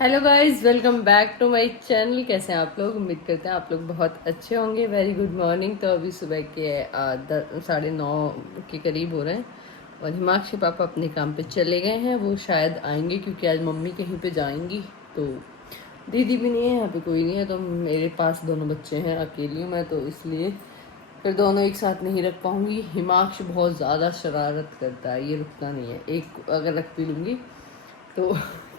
Hello guys, welcome back to my channel. कैसे हैं आप लोग? उम्मीद करते हैं आप लोग बहुत अच्छे होंगे। Very good morning. तो अभी सुबह के 9:30 के करीब हो रहे हैं और हिमांशु पापा अपने काम पे चले गए हैं। वो शायद आएंगे क्योंकि आज मम्मी कहीं पे जाएंगी, तो दीदी भी नहीं है, यहाँ पे कोई नहीं है, तो मेरे पास दोनों बच्चे हैं, अकेली हूँ मैं, तो इसलिए फिर दोनों एक साथ नहीं रख पाऊँगी। हिमांशु बहुत ज़्यादा शरारत करता है, ये रुकता नहीं है। एक अगर रख पी लूँगी तो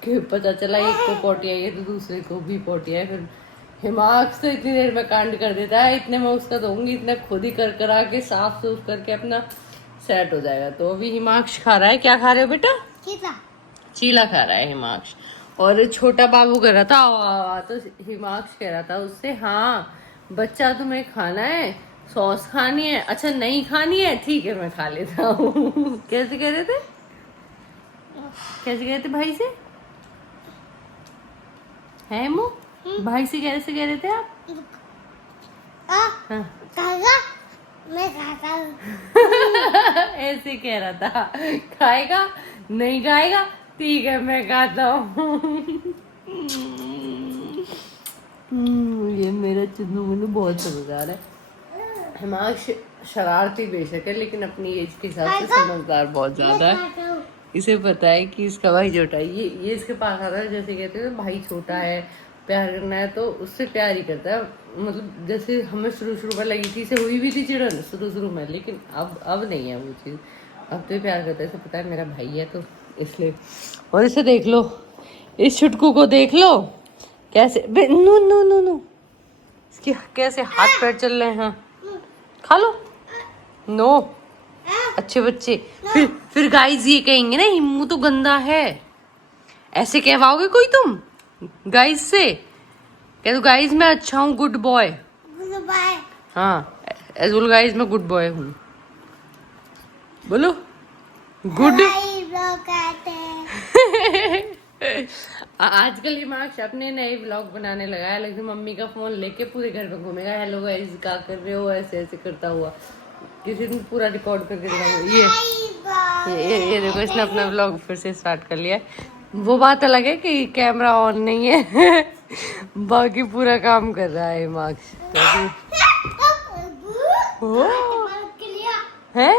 कि पता चला एक को पोटी आई है तो दूसरे को भी पोटी है। फिर हिमांशु तो इतनी देर में कांड कर देता है, इतने मैं उसका दूंगी, इतना खुद ही कर करा के साफ सूफ करके अपना सेट हो जाएगा। तो अभी हिमांशु खा रहा है। क्या खा रहे हो बेटा? चीला खा रहा है हिमांशु। और छोटा बाबू कर रहा था तो हिमांशु कह रहा था उससे, हाँ बच्चा तुम्हें खाना है, सॉस खानी है? अच्छा नहीं खानी है, ठीक है मैं खा लेता हूँ। कैसे कह रहे थे? कैसे कह रहे थे भाई से? है मुँह भाई से कैसे कह रहे थे आप? हाँ। मैं खाता हूँ। ऐसे कह रहा था, खाएगा नहीं खाएगा, ठीक है मैं खाता हूँ। ये मेरा चुन्नू मुन्नू बहुत समझदार है। हिमांशु शरारती बेशक है, लेकिन अपनी एज के हिसाब से समझदार बहुत ज्यादा है। इसे पता है कि इसका भाई छोटा है, ये इसके पास आता है, जैसे कहते हैं भाई छोटा है, प्यार करना है तो उससे प्यार ही करता है। मतलब जैसे हमें शुरू में लगी थी, इसे हुई भी थी चिड़न शुरू में, लेकिन अब नहीं है वो चीज़। अब तो प्यार करता है, इसे पता है मेरा भाई है, तो इसलिए। और इसे देख लो, इस छुटकू को देख लो कैसे, नो नो नो नो, इसके कैसे हाथ पैर चल रहे हैं। खा लो। नो अच्छे बच्चे। फिर गाइस ये कहेंगे ना हिम्मू तो गंदा है, ऐसे कहवाओगे कोई तुम गाइस से? कह दो गाइस मैं अच्छा हूँ, गुड बॉय। हाँ एजुल गाइस मैं गुड बॉय हूँ, बोलो गुड। आजकल हिमांशु अपने नए व्लॉग बनाने लगा है, लेकिन मम्मी का फोन लेके पूरे घर में घूमेगा, हेलो गाइस क्या कर रहे हो, ऐसे ऐसे करता हुआ। किसी दिन पूरा रिकॉर्ड करके दिखाऊंगा। ये देखो, इसने अपना व्लॉग फिर से स्टार्ट कर लिया है। वो बात अलग है कि कैमरा ऑन नहीं है। बाकी पूरा काम कर रहा है हिमांशु। है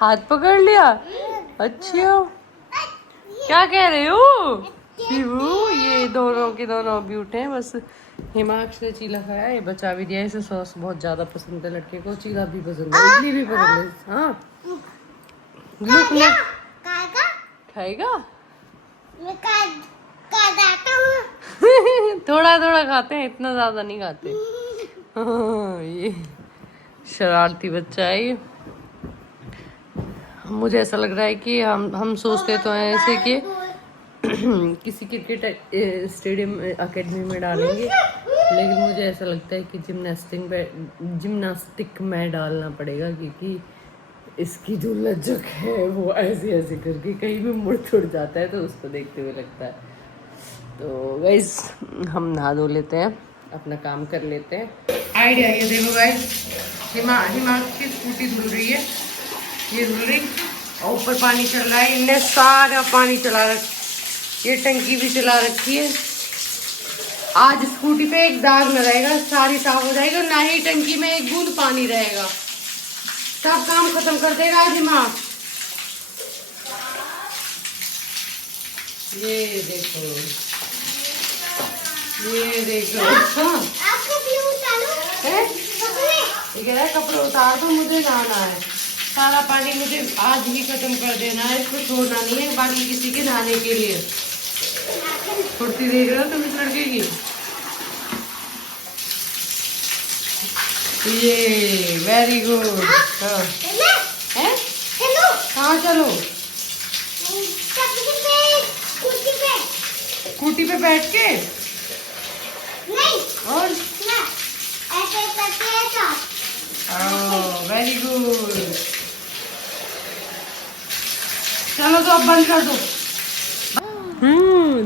हाथ पकड़ लिया? अच्छा क्या कह रहे हो शिवू? ये दोनों के दोनों अभी उठे हैं। बस हिमांशु ने चीला खाया, ये बचा भी दिया। इसे सॉस बहुत ज्यादा पसंद है, लड़के को चीला भी पसंद है, इडली भी पसंद है। हाँ खाएगा। थोड़ा थोड़ा खाते हैं, इतना ज्यादा नहीं खाते। ये शरारती बच्चा है ये। मुझे ऐसा लग रहा है कि हम सोचते तो हैं ऐसे कि किसी क्रिकेट स्टेडियम एकेडमी में डालेंगे, लेकिन मुझे ऐसा लगता है कि जिम्नास्टिक में डालना पड़ेगा, क्योंकि इसकी जो लचक है वो ऐसे ऐसे करके कहीं भी मुड़ तुड़ जाता है, तो उसको देखते हुए लगता है। तो गाइस हम नहा धो लेते हैं, अपना काम कर लेते हैं। आइडिया ये देखो गाइस, हिमांशु की स्कूटी धुल रही है, ये धुल रही और ऊपर पानी चल रहा है। इनने सारा पानी चला रखा, ये टंकी भी चला रखी है। आज स्कूटी पे एक दाग न रहेगा, सारी साफ हो जाएगी, और ना ही टंकी में एक बूंद पानी रहेगा। सब काम खत्म कर देगा आज हिमांशु। ये देखो, ये देखो। हाँ है? ये कह रहा है कपड़े उतार दो, मुझे नहाना है। सारा पानी मुझे आज ही खत्म कर देना है, इसको छोड़ना नहीं है बाकी किसी के नहाने के लिए। फुर्ती देख रहे हो तुम इस लड़के की? ये वेरी गुड। हाँ कहाँ चलो? स्कूटी पे बैठ के और वेरी गुड। चलो तो अब बंद कर दो।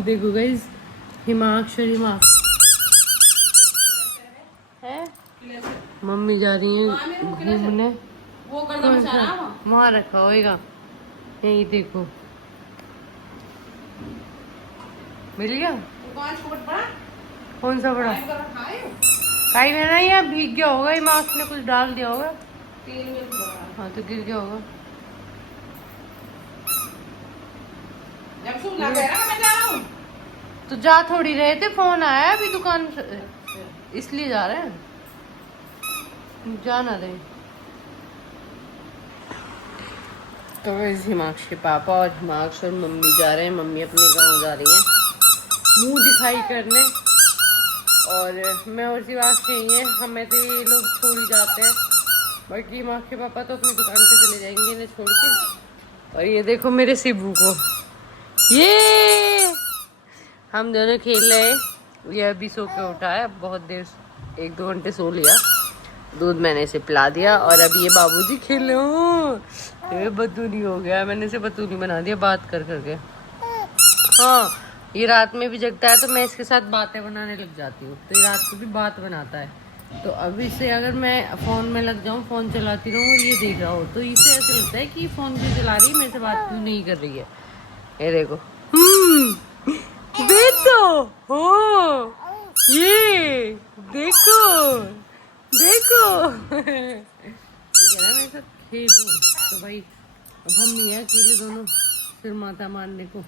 देखो गाइस, हिमांशु है, मम्मी जा रही है घूमने। वहाँ रखा होएगा, यही देखो। मिल गया? कौन सा बड़ा? काई में ना, या भीग गया होगा, हिमांश ने कुछ डाल दिया होगा। हाँ तो गिर गया होगा। तो जा थोड़ी रहे थे, फोन आया अभी दुकान से, इसलिए जा रहे हैं, जा ना रहे। तो वैसे हिमांश के पापा और हिमांश और मम्मी जा रहे हैं। मम्मी अपने गांव जा रही हैं मुंह दिखाई करने, और मैं और शिवांश यही हैं, हमें तो ये लोग छोड़ ही जाते हैं। बाकी हिमांश के पापा तो अपनी दुकान पे चले जाएंगे इन्हें छोड़ के। और ये देखो मेरे शिबू को, ये हम दोनों खेल रहे हैं। ये अभी सो के उठा है, बहुत देर 1-2 घंटे सो लिया, दूध मैंने इसे पिला दिया। और अभी ये बाबूजी खेल रहे हो, ये बतूनी हो गया, मैंने इसे बतूनी बना दिया बात कर करके। हाँ, ये रात में भी जगता है तो मैं इसके साथ बातें बनाने लग जाती हूँ, तो ये रात को भी बात बनाता है। तो अभी से अगर मैं फ़ोन में लग जाऊँ, फ़ोन चलाती रहूँ और ये देख रहा हो, तो इसे ऐसे लगता है कि फ़ोन क्यों चला रही है, मेरे से बात क्यों नहीं कर रही है। ये देखो, बेटो हो, ये देखो देखो ठीक है ना, मेरे साथ खेलो। तो भाई अब हम नहीं है अकेले दोनों फिर माता मारने को।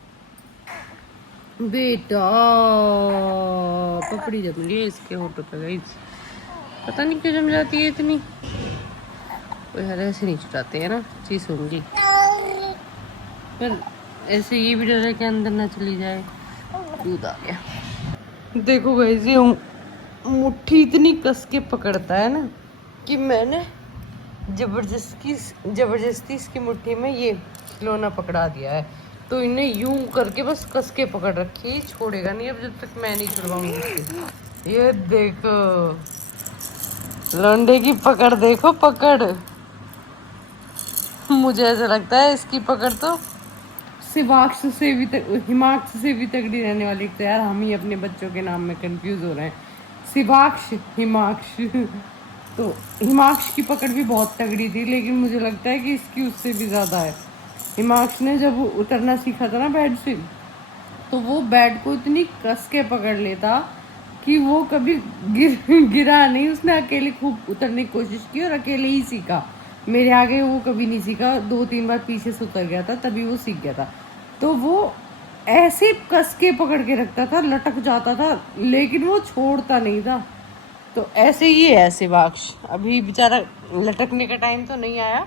बेटा पपड़ी जम रही है इसके होठों पे गाइस, पता नहीं क्यों जम जाती है इतनी। कोई हर ऐसे नहीं छुटाते हैं ना, चीज होंगी, पर ऐसे ये भी डर है कि अंदर ना चली जाए। दूध आ गया। देखो गाइस, ये मुट्ठी इतनी कस के पकड़ता है ना कि मैंने जबरदस्ती इसकी मुट्ठी में ये खिलौना पकड़ा दिया है। तो इन्हें यूं करके बस कस के पकड़ रखी है, छोड़ेगा नहीं अब जब तक मैं नहीं छुड़वाऊंगी। ये देखो लौंडे की पकड़, देखो पकड़। मुझे ऐसा लगता है इसकी पकड़ तो शिवाक्ष से भी हिमाक्ष से भी तगड़ी रहने वाली। तो यार हम ही अपने बच्चों के नाम में कंफ्यूज हो रहे हैं, शिवाक्ष हिमाक्ष। तो हिमाक्ष की पकड़ भी बहुत तगड़ी थी, लेकिन मुझे लगता है कि इसकी उससे भी ज़्यादा है। हिमाक्ष ने जब उतरना सीखा था ना बेड से, तो वो बेड को इतनी कस के पकड़ लेता कि वो कभी गिरा नहीं। उसने अकेले खूब उतरने की कोशिश की और अकेले ही सीखा। मेरे आगे वो कभी नहीं सीखा, 2-3 बार पीछे से उतर गया था तभी वो सीख गया था। तो वो ऐसे कस के पकड़ के रखता था, लटक जाता था लेकिन वो छोड़ता नहीं था। तो ऐसे ही है शिवाक्ष, अभी बेचारा लटकने का टाइम तो नहीं आया,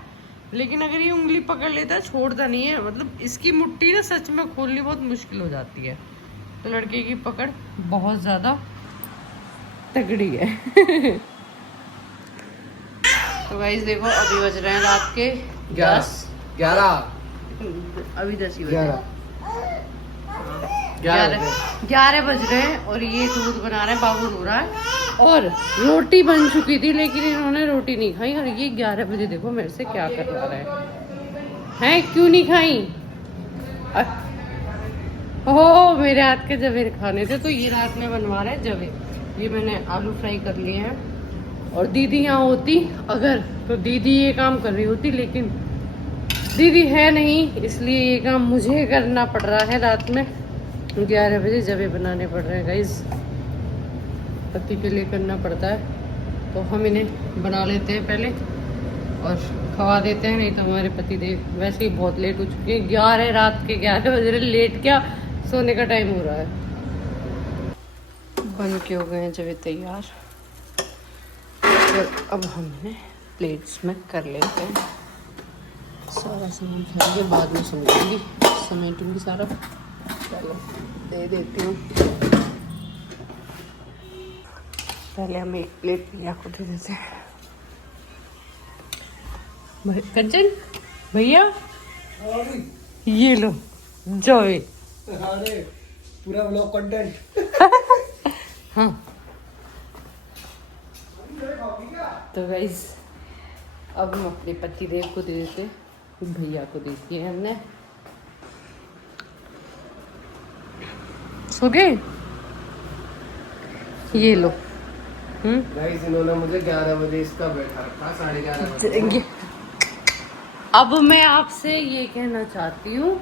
लेकिन अगर ये उंगली पकड़ लेता है छोड़ता नहीं है। मतलब इसकी मुट्ठी ना सच में खोलनी बहुत मुश्किल हो जाती है। तो लड़के की पकड़ बहुत ज़्यादा तगड़ी है। तो गाइस देखो, अभी बज रहे हैं रात के 11 अभी 10 ही बजे, 11 बज रहे हैं। और ये दूध बना रहे हैं, बाबू रो रहा है। और रोटी बन चुकी थी लेकिन इन्होंने रोटी नहीं खाई। और ये 11 बजे देखो मेरे से क्या करवा रहे हैं, क्यों नहीं खाई? ओह मेरे हाथ के जवे खाने थे, तो ये रात में बनवा रहे हैं जवे। ये मैंने आलू फ्राई कर लिए हैं। और दीदी यहाँ होती अगर, तो दीदी ये काम कर रही होती, लेकिन दीदी है नहीं, इसलिए ये काम मुझे करना पड़ रहा है। रात में 11 बजे जवे बनाने पड़ रहे हैं गाइस, पति के लिए करना पड़ता है। तो हम इन्हें बना लेते हैं पहले और खवा देते हैं, नहीं तो हमारे पति देव वैसे ही बहुत लेट हो चुके हैं। 11 रात के 11 बज रहे, लेट क्या, सोने का टाइम हो रहा है। बन के हो गए हैं जवे तैयार, और अब हम इन्हें प्लेट्स में कर लेते हैं। सारा सामान फेंकेंगे, बाद में समेटूंगी सारा। चलो दे देती हूँ, पहले हम एक प्लेट भैया को दे देते हैं। कंचन भैया ये लो जवे, पूरा व्लॉग कंटेंट। हाँ तो गाइस अब हम अपने पति देव को दे देते, भैया को दे दिए हमने। सो गए, ये लो। गाइस इन्होंने मुझे 11 बजे इसका बैठा रखा, 11:30 बजे। अब मैं आपसे ये कहना चाहती हूँ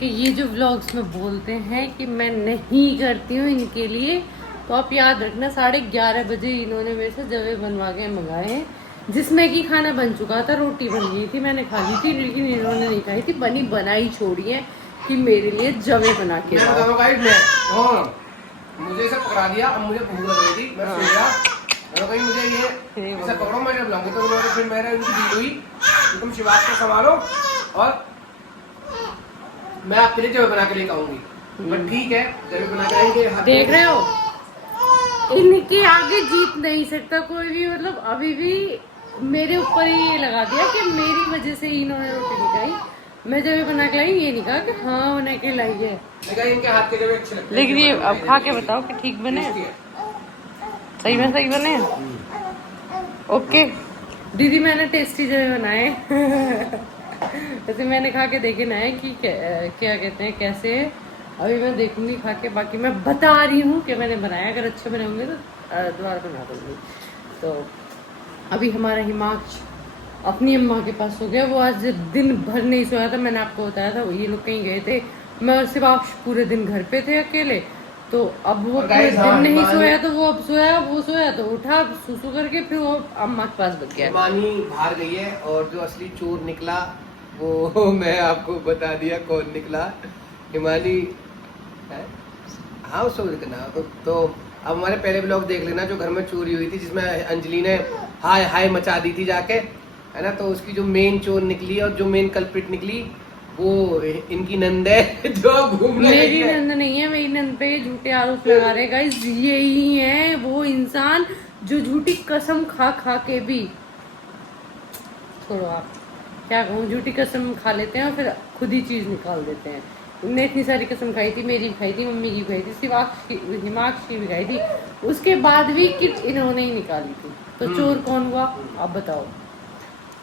कि ये जो व्लॉग्स में बोलते हैं कि मैं नहीं करती हूँ इनके लिए, तो आप याद रखना 11:30 बजे इन्होंने मेरे से जवे बनवा के मंगाए हैं, जिसमें कि खाना बन चुका था, रोटी बन गई थी, मैंने खा ली थी, लेकिन इन्होंने नहीं खाई थी, बनी बनाई छोड़ी है कि मेरे लिए जवे बना के मैं लाओ। बताऊं गाइस, मैं मुझे इसे पकड़ा दिया। अब मुझे भूख लग रही थी, मैं सो गया। मैंने कहा मुझे ये इसे पकड़ो, मैं जब लाऊंगी तो उन्होंने फिर मेरे उनकी डील हुई कि तुम शिवाज को संभालो और मैं आपके लिए जब बना के लेकर आऊंगी। बट ठीक है, जब बना के आएंगे। देख रहे हो, इनके आगे जीत नहीं सकता कोई भी, मतलब अभी भी मेरे ऊपर ही ये लगा दिया कि मेरी वजह से ही इन्होंने रोटी नहीं खाई। मैं जब ये बना के लाई, ये नहीं कहा कि हाँ बना के लाई है, लेकिन इनके हाथ के जब अच्छे लगते हैं। लेकिन ये अब खा के बताओ कि ठीक बने, सही में सही बने। ओके दीदी, मैंने टेस्टी जवे बनाए वैसे मैंने खा के देखे ना है कि क्या कहते हैं कैसे है। अभी मैं देखूंगी खा के, बाकी मैं बता रही हूँ कि मैंने बनाया, अगर अच्छे बने होंगे तो दोबारा बना दूंगी। तो अभी हमारा हिमांश अपनी अम्मा के पास हो गया, वो आज दिन भर नहीं सोया था, मैंने आपको बताया था, ये लोग कहीं गए थे, मैं और शिवाक्ष पूरे दिन घर पे थे अकेले, तो अब वो पूरे दिन नहीं सोया, तो वो अब सोया, वो सोया तो उठा सुसु करके, फिर वो अम्मा के पास बच गया। मानी बाहर गई है और जो असली चोर निकला वो मैं आपको बता दिया कौन निकला। हिमानी है, हाँ उसको देखना तो अब हमारे पहले ब्लॉग देख लेना जो घर में चोरी हुई थी, जिसमें अंजलि ने हाय हाय मचा दी थी जाके, है ना। तो उसकी जो मेन चोर निकली और जो मेन कल्प्रिट निकली वो इनकी नंद है जो घूमने मेरी नंद नहीं है, मेरी नंद पे झूठे आरोप लगा रहे गाइस, यही है वो इंसान जो झूठी कसम खा खा के भी, छोड़ो आप क्या कहूँ, झूठी कसम खा लेते हैं और फिर खुद ही चीज निकाल देते हैं। उनने इतनी सारी कसम खाई थी, मेरी भी खाई थी, मम्मी की भी खाई थी, शिवाक्ष की, हिमाक्ष की भी खाई थी, उसके बाद भी किट इन्होंने ही निकाली थी, तो चोर कौन हुआ आप बताओ।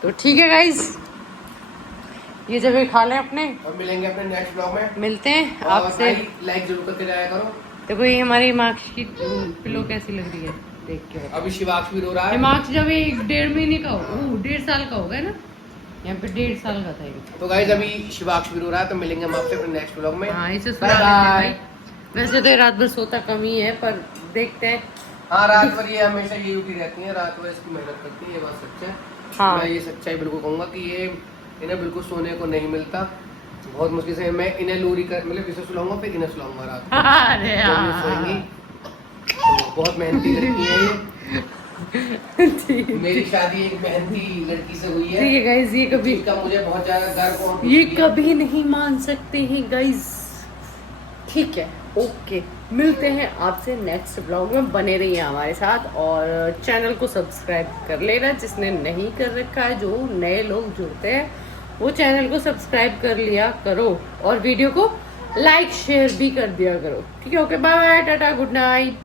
तो ठीक है गाइस, ये जब खा लें अपने, और मिलेंगे अपने नेक्स्ट ब्लॉग में, मिलते हैं आपसे। लाइक जरूर करके जाया करो। देखो ये हमारी हिमाक्ष की पिलो कैसी लग रही है, देख के बताओ। अभी शिवाक्ष भी रो रहा है। हिमाक्ष जब 1.5 महीने का हो, 1.5 साल का होगा ना, यहाँ पे 1.5 साल का था ये। तो गाइस अभी शिवाक्ष भी रो रहा है, तो मिलेंगे हम आपसे अपने नेक्स्ट ब्लॉग में। हाँ इसे बाय बाय। वैसे तो ये रात भर सोता कम ही है, पर देखते हैं। हाँ रात भर ये हमेशा ये उठी रहती है, रात भर इसकी मेहनत करती है, ये बात सच है। हाँ। मैं ये सच्चाई बिल्कुल कहूँगा कि ये इन्हें बिल्कुल सोने को नहीं मिलता, बहुत मुश्किल से मैं इन्हें लोरी कर मतलब इसे सुलाऊंगा फिर इन्हें सुलाऊंगा रात को। अरे जब ये सोएंगी तो बहुत मेहनती लड़की है ये। मेरी शादी एक मेहनती लड़की से हुई है। ठीक है गाइस, ये कभी जिसका मुझे बहुत ज्यादा गर्व और ये खुशी है। कभी नहीं मान सकते हैं गाइस। ठीक है, ओके, मिलते हैं आपसे नेक्स्ट ब्लॉग में, बने रहिए हमारे साथ और चैनल को सब्सक्राइब कर लेना जिसने नहीं कर रखा है, जो नए लोग जुड़ते हैं वो चैनल को सब्सक्राइब कर लिया करो और वीडियो को लाइक शेयर भी कर दिया करो। ठीक है, okay, bye, tata, good night.